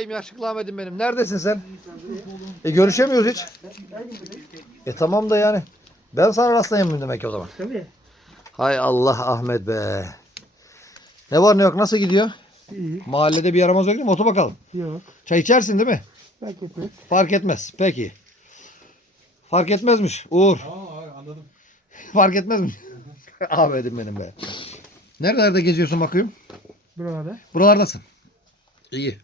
Yaşlıklı Ahmet'im benim. Neredesin sen? E görüşemiyoruz hiç. E tamam da yani. Ben sana rastlayayım demek ki o zaman. Tabii. Hay Allah Ahmet be. Ne var ne yok nasıl gidiyor? İyi. Mahallede bir yaramaz yok değil mi? Otur bakalım. Yok. Çay içersin değil mi? Fark etmez. Fark etmez. Peki. Fark etmezmiş. Uğur. Aa anladım. Fark etmezmiş. Ahmet'im benim be. Nerelerde geziyorsun bakayım? Burada. Buralardasın. İyi.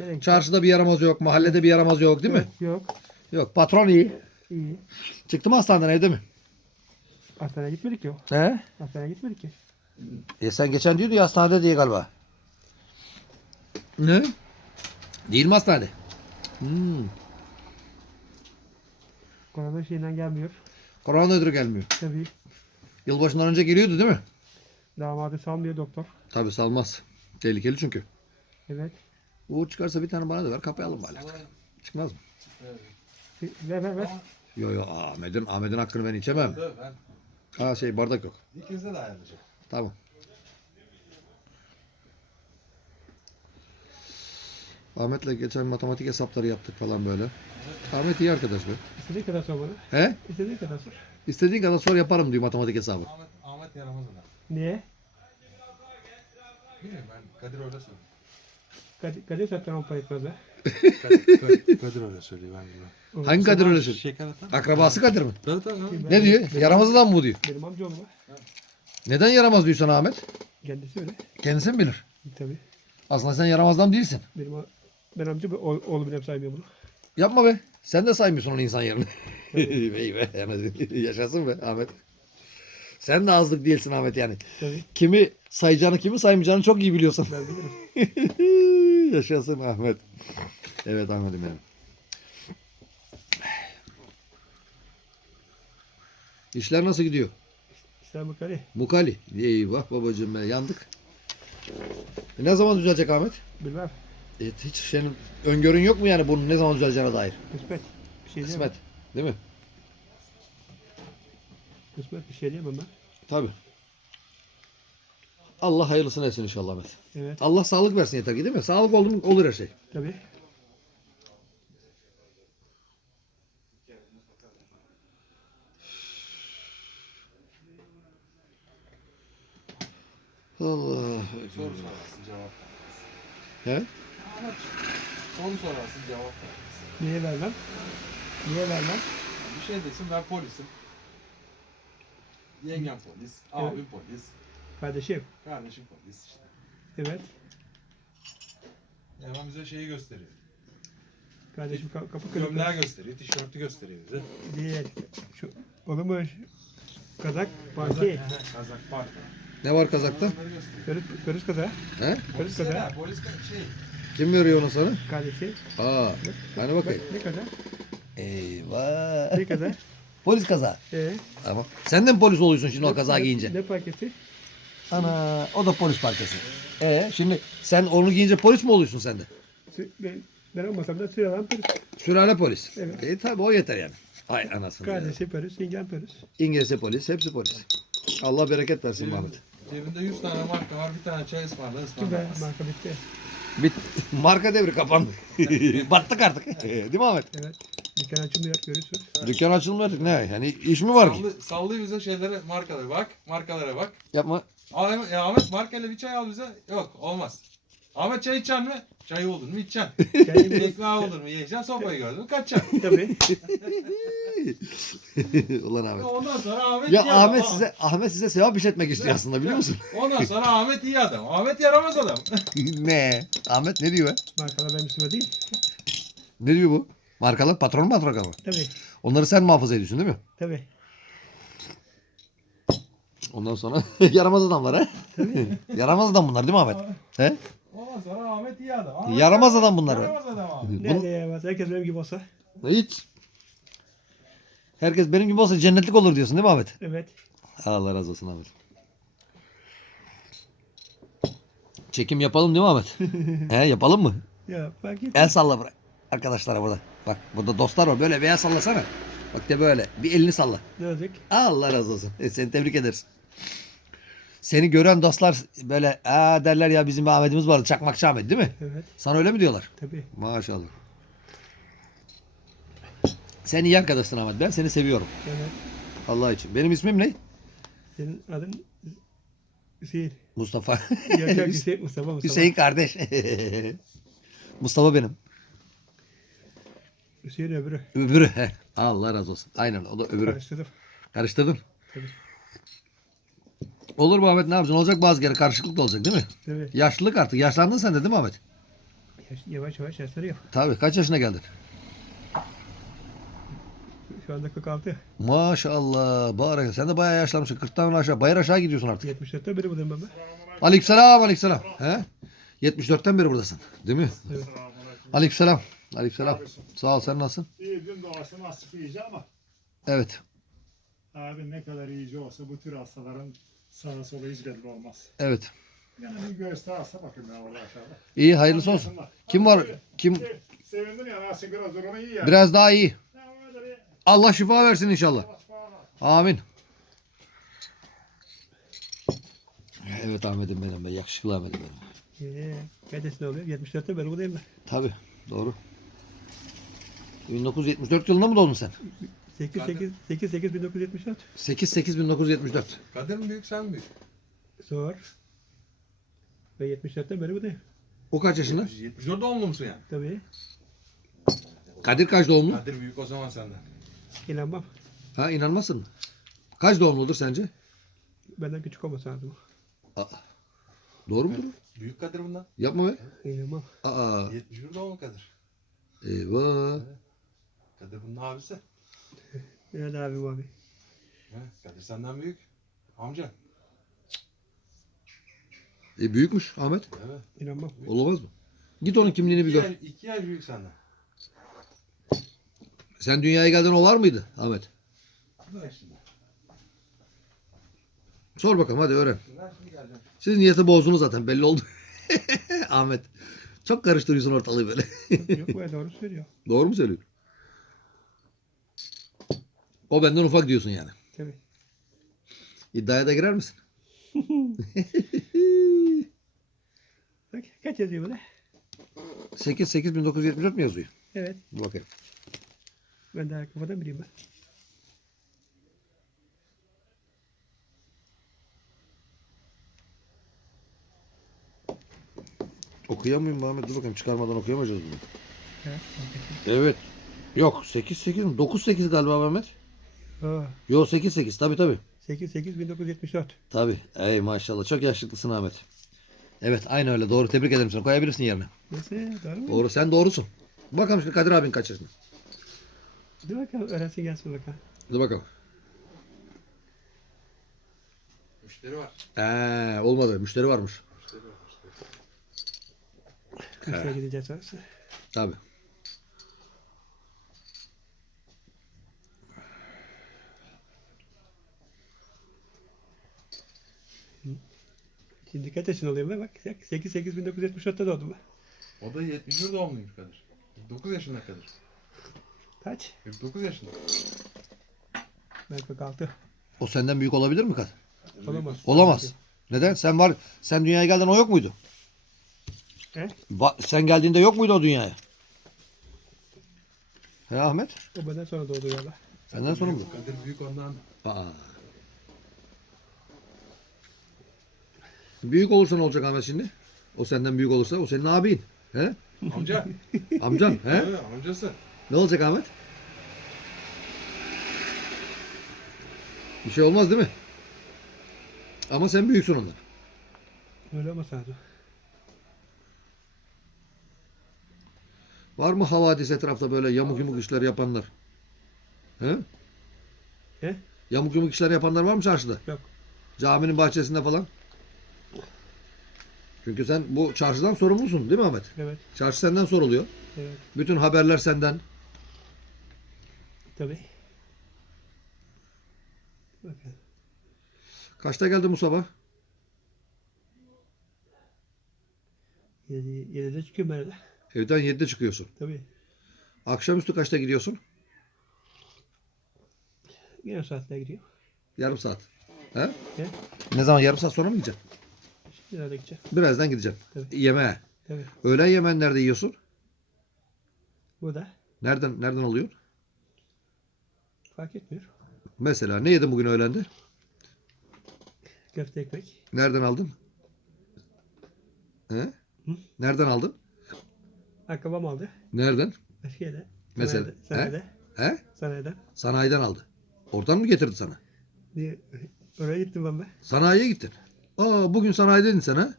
Nereye Çarşıda bir yaramaz yok. Mahallede bir yaramaz yok değil mi? Yok. Yok. Patron iyi. İyi. Çıktı mı hastaneden evde mi? Hastaneye gitmedik ki o. He? Hastaneye gitmedik ki. E sen geçen diyordun ya hastanede diye galiba. Ne? Değil mi hastanede? Hmm. Korona şeyinden gelmiyor. Korona ödürü gelmiyor. Tabii. Yılbaşından önce geliyordu değil mi? Damadı salmıyor doktor. Tabi salmaz. Tehlikeli çünkü. Evet. Uğur çıkarsa bir tane bana da ver kapayalım bari. Çıkmaz mı? Ver ver ver. Yo yo Ahmet'in Ahmet'in hakkını ben içemem. Ha şey bardak yok. ikinizde de ayarlayacağım. Tamam. Ahmet'le geçen matematik hesapları yaptık falan böyle. Ahmet iyi arkadaş be. İstediğin kadar sor bana. He? İstediğin kadar sor. İstediğin kadar sor yaparım diyor matematik hesabı. Ahmet, Ahmet yaramaz adam. Niye? Bilmiyorum ben Kadir öyle söylüyor. Kadir, Kadir zaten on para etmez ha. Kadir, öyle söylüyor ben gibi. Hangi Kadir öyle söylüyor? Şeker atan. Akrabası Kadir mi? Tabii tabii. Ne diyor? Yaramaz adam mı bu diyor? Benim amcaoğlu var. Neden yaramaz diyor sana Ahmet? Kendisi öyle. Kendisi mi bilir? Tabii. Aslında sen yaramaz adam değilsin. Benim a- ben amca oğ- oğlum bile saymıyor bunu. Yapma be. Sen de saymıyorsun onu insan yerine. Vey be. Yani yaşasın be Ahmet. Sen de azlık değilsin Ahmet yani. Tabii. Kimi sayacağını kimi saymayacağını çok iyi biliyorsun. Ben bilirim. Yaşasın Ahmet. Evet Ahmet'im benim. İşler nasıl gidiyor? İslam Bukari. Mukali. Eyvah babacığım be yandık. E, Ne zaman düzelecek Ahmet? Bilmem. E, hiç senin öngörün yok mu yani bunun ne zaman düzeleceğine dair? Kısmet. Bir şey Kısmet. Değil mi? Kısmet bir şey diyemem ben. Tabii. Allah hayırlısını etsin inşallah Ahmet. Evet. Allah sağlık versin yeter ki değil mi? Sağlık oldu mu olur her şey. Tabii. Allah. Soru sorarsın cevap vermez. He? Soru sorarsın cevap vermez. Niye vermem? Niye vermem? Bir şey desin ben polisim. Yengem polis, abim polis, Kardeşim. kardeşim polis işte. Evet. Hemen bize şeyi gösteriyor. Kardeşim ka- kapı kırık. Gömleği gösteriyor, tişörtü gösteriyor bize. Değil. Şu, olur mu? Kazak, banki. Kazak farkı. Ne var kazakta? Karış, karış kaza. He? Karış Polis ne kaza. Polis şey. Kim veriyor onu sana? Kardeşim. Aa, hani bakayım. Ne kaza? Eyvah. Ne kaza? Polis kaza. Ee, Tamam. Sen de mi polis oluyorsun şimdi o kaza ne- giyince? Ne paketi? Ana o da polis parkası. E şimdi sen onu giyince polis mi oluyorsun sen de? Sü- Ben, ben olmasam da sıralan polis. Sürale polis. Evet. E tabi o yeter yani. Ay anasını. ya. Kardeşi polis, yengem polis. İngilizce polis, hepsi polis. Allah bereket versin Cebinde, Mahmut. cebinde 100 tane marka var, bir tane çay ısmarla ısmarlamaz. Marka bitti. Bit marka devri kapandı. Battık artık. Değil mi Ahmet? Evet. Dükkan açılmıyor. Görürsün. Dükkan açılmıyor. Ne? Yani iş mi var ki? Sallıyor, sallıyor bize şeylere, markalara bak, markalara bak. Yapma. Ahmet, ya Ahmet markayla bir çay al bize. Yok olmaz. Ahmet çay içeceksin mi? Çayı olur mu içeceksin. Kendin Ekmeği olur mu yiyeceksin. Sopayı gördün mü kaçacaksın. Tabii. Ulan Ahmet. Ondan sonra Ahmet Ya iyi adam. Ahmet size Ahmet size sevap işletmek istiyor aslında biliyor musun? Ondan sonra Ahmet iyi adam. Ahmet yaramaz adam. ne? Ahmet ne diyor? Markalar benim üstüme değil. Ne diyor bu? Markalar patron marka mı? Tabii. Onları sen muhafaza ediyorsun değil mi? Tabii. Ondan sonra yaramaz adamlar ha? yaramaz adam bunlar değil mi Ahmet? He? Ondan sonra Ahmet iyi adam. Ahmet Yaramaz adam bunlar. Yaramaz adam abi. Nerede yaramaz? Herkes benim gibi olsa. Hiç. Herkes benim gibi olsa cennetlik olur diyorsun değil mi Ahmet? Evet. Allah razı olsun Ahmet. Çekim yapalım değil mi Ahmet? He yapalım mı? Ya. El salla bırak. Arkadaşlara burada. Bak burada dostlar var. Böyle veya sallasana. Bak de böyle. Bir elini salla. Ne olacak? Allah razı olsun. E, seni tebrik ederiz. Seni gören dostlar böyle aa derler ya bizim bir Ahmet'imiz vardı. Çakmakçı Ahmet değil mi? Evet. Sana öyle mi diyorlar? Tabii. Maşallah. Sen iyi arkadaşsın Ahmet. Ben seni seviyorum. Evet. Allah için. Benim ismim ne? Senin adın Hüseyin. Mustafa. Yok yok Hüseyin Mustafa Mustafa. Hüseyin kardeş. Mustafa benim. Hüseyin öbürü. Öbürü. Allah razı olsun. Aynen o da öbürü. Karıştırdım. Karıştırdın. Tabii. Olur mu Ahmet ne yapacaksın? Olacak bazı kere karışıklık da olacak değil mi? Tabii. Yaşlılık artık. Yaşlandın sen de değil mi Ahmet? Yaş- Yavaş yavaş yaşlanıyor. Tabii. Kaç yaşına geldin? Şu anda 46. Maşallah. Baraka. Sen de bayağı yaşlanmışsın. 40'tan aşağı. Bayır aşağı gidiyorsun artık. 74'te beri buradayım ben. Aleykümselam. Aleykümselam. He? 74'ten beri buradasın. Değil mi? Evet. Aleykümselam. Aleykümselam. Sağ ol. Sen nasılsın? İyi dün doğasını açıklayıcı ama Evet. abi ne kadar iyice olsa bu tür hastaların sağa sola hiç belli olmaz. Evet. Yani bir göğüste hasta bakın ya orada aşağıda. İyi hayırlısı olsun. Kim var? Kim? Se- Sevindim ya nasıl biraz durumu iyi ya. Biraz daha iyi. Ya. Allah şifa versin inşallah. Amin. Evet Ahmet'im benim be. Yakışıklı Ahmet'im benim. Ee, kaç yaşında oluyor? 74'te beri buradayım ben. Tabii. Doğru. 1974 yılında mı doğdun sen? 8 8 8 8 1974. 8 8 1974. Kadir mi büyük sen mi büyük? Zor. Ve 74'te beri buradayım. O kaç yaşında? 74 doğumlu musun yani? Tabii. Kadir kaç doğumlu? Kadir büyük o zaman senden. İnanmam. Ha inanmazsın mı? Kaç doğumludur sence? Benden küçük olması lazım. Aa. Doğru mudur? Büyük Kadir bundan. Yapma be. İnanmam. Aa. 71 doğumlu Kadir. Eyvah. Kadir bunun abisi. Evet abim abi. He, Kadir senden büyük. Amca. E büyükmüş Ahmet. Evet. İnanmam. Olamaz mı? Git onun kimliğini bir İki gör. yaş, iki yaş büyük senden. Sen dünyaya geldiğin o var mıydı Ahmet? Şimdi. Sor bakalım hadi öğren. Ben şimdi geleceğim. Siz niyeti bozdunuz zaten belli oldu. Ahmet. Çok karıştırıyorsun ortalığı böyle. Yok be doğru söylüyor. Doğru mu söylüyor? O benden ufak diyorsun yani. Tabii. İddiaya da girer misin? Bak kaç yazıyor burada? 8 8 1974 mi yazıyor? Evet. Dur bakayım. Ben daha kafadan bileyim ben. Okuyamıyorum Ahmet. Dur bakayım çıkarmadan okuyamayacağız bunu. Evet. Evet. Yok 8 8 mi? 9 8 galiba Ahmet. Aa, Yok 8 8 tabii tabii. 8 8 1974. Tabii. Ey maşallah çok yaşlısın Ahmet. Evet aynı öyle doğru tebrik ederim seni. Koyabilirsin yerine. Nasıl? Doğru mu? Doğru sen doğrusun. Bakalım şimdi Kadir abin kaç yaşında? Dur bakalım öğrensin gelsin bakalım. Hadi bakalım. Müşteri var. Ee, olmadı. Müşteri varmış. Müşteri var. Müşteri. Kaçta gideceğiz sonrası? Tabii. Şimdi kaç yaşında oluyorum ben? Bak 8 8 1974'te doğdum ben. O da 71 doğumluymuş Kadir. 9 yaşında Kadir. Kaç? 49 yaşında. Ben 46. O senden büyük olabilir mi Kadir? Olamaz. Olamaz. Neden? Sen var. Sen dünyaya geldin o yok muydu? He? Va- sen geldiğinde yok muydu o dünyaya? He Ahmet? O benden sonra doğdu yola. Senden sonra mı? Kadir büyük ondan. Aa. Büyük olursa ne olacak Ahmet şimdi? O senden büyük olursa o senin abin. He? Amca. Amcan. He? Evet amcası. Ne olacak Ahmet? Bir şey olmaz değil mi? Ama sen büyüksün ondan. Öyle olmaz lazım. Var mı havadis etrafta böyle yamuk yumuk işler yapanlar? He? He? Yamuk yumuk işler yapanlar var mı çarşıda? Yok. Caminin bahçesinde falan. Çünkü sen bu çarşıdan sorumlusun değil mi Ahmet? Evet. Çarşı senden soruluyor. Evet. Bütün haberler senden. Tabii. Bakın. Kaçta geldin bu sabah? 7, 7'de çıkıyorum ben. Evden 7'de çıkıyorsun. Tabii. Akşamüstü kaçta gidiyorsun? O saatte gidiyor. Yarım saat. He? He? Ne zaman yarım saat sonra mı gideceksin? Nerede gideceğim? Birazdan gideceğim. Evet. Yemeğe. Evet. Öğlen yemeğini nerede yiyorsun? Burada. Nereden nereden alıyorsun? Fark etmiyor. Mesela ne yedin bugün öğlende? Köfte ekmek. Nereden aldın? He? Nereden aldın? Ayakkabım aldı. Nereden? Yerde. Mesela, Sanayide. He? Sanayiden. Sanayiden aldı. Oradan mı getirdi sana? Niye? Oraya gittim ben be. Sanayiye gittin. Aa bugün sanayideydin sen ha?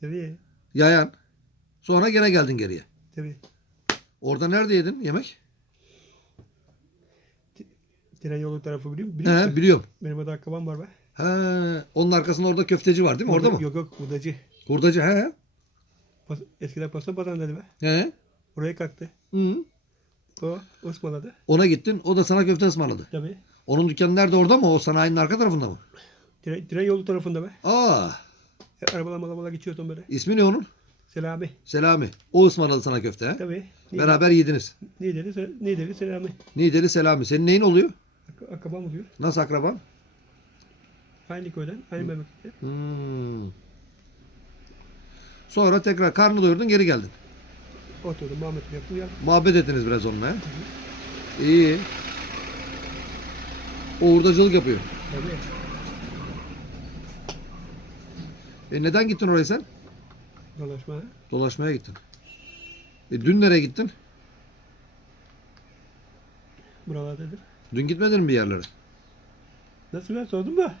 Tabii. Yayan. Sonra gene geldin geriye. Tabii. Orada nerede yedin yemek? Tren yolu tarafı biliyor musun? Biliyor He musun? biliyorum. Benim orada ayakkabım var be. He, onun arkasında orada köfteci var değil mi? Orada mı? Yok yok hurdacı. Hurdacı he. Pas, eskiden pasta pazarı dedi be. He. Oraya kalktı. Hı. O ısmarladı. Ona gittin. O da sana köfte ısmarladı. Tabii. Onun dükkanı nerede orada mı? O sanayinin arka tarafında mı? Tren, tren yolu tarafında be. Aa, E, Arabalar malabalar geçiyordum böyle. ismi ne onun? Selami. Selami. O ısmarladı sana köfte he? Tabii. Ne, Beraber yediniz. Ne dedi? Selami. Nideli Selami. Senin neyin oluyor? Ak- Akabam oluyor. Nasıl akraban? Aynı köyden. Aynı memlekette. Hmm. Sonra tekrar karnı doyurdun geri geldin. Oturdum. Muhammed'imi yaptım. Geldim. Muhabbet ettiniz biraz onunla he? İyi. O hurdacılık yapıyor. Tabii. E neden gittin oraya sen? Dolaşma. ha. Dolaşmaya gittin. E dün nereye gittin? Buralardadır. Dün gitmedin mi bir yerlere? Nasıl ben sordun mu?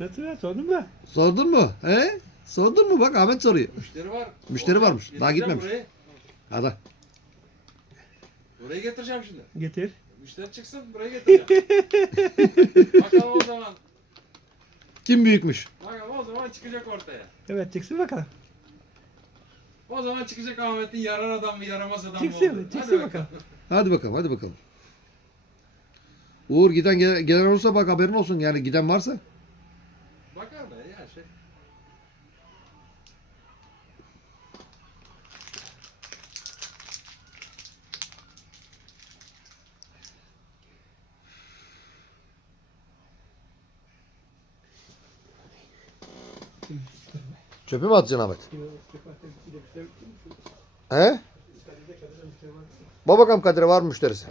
Nasıl ben sordun mu? Sordun mu? He? Sordun mu? Bak Ahmet soruyor. Müşteri var. Müşteri Orada varmış. Daha getireceğim gitmemiş. Burayı. Hadi. Burayı getireceğim şimdi. Getir. Müşteri çıksın burayı getireceğim. Bakalım o zaman. Kim büyükmüş? Zaman çıkacak ortaya. Evet çıksın bakalım. O zaman çıkacak Ahmet'in yarar adam mı yaramaz adam mı Çıksın. olduğu. Hadi Çıksın bakalım. Hadi bakalım, hadi bakalım. Uğur giden gelen, gelen olursa bak haberin olsun. Yani giden varsa. Bakar da ya şey. Çöpe mi atacaksın Ahmet? He? Bak bakalım Kadir'e var mı müşterisi?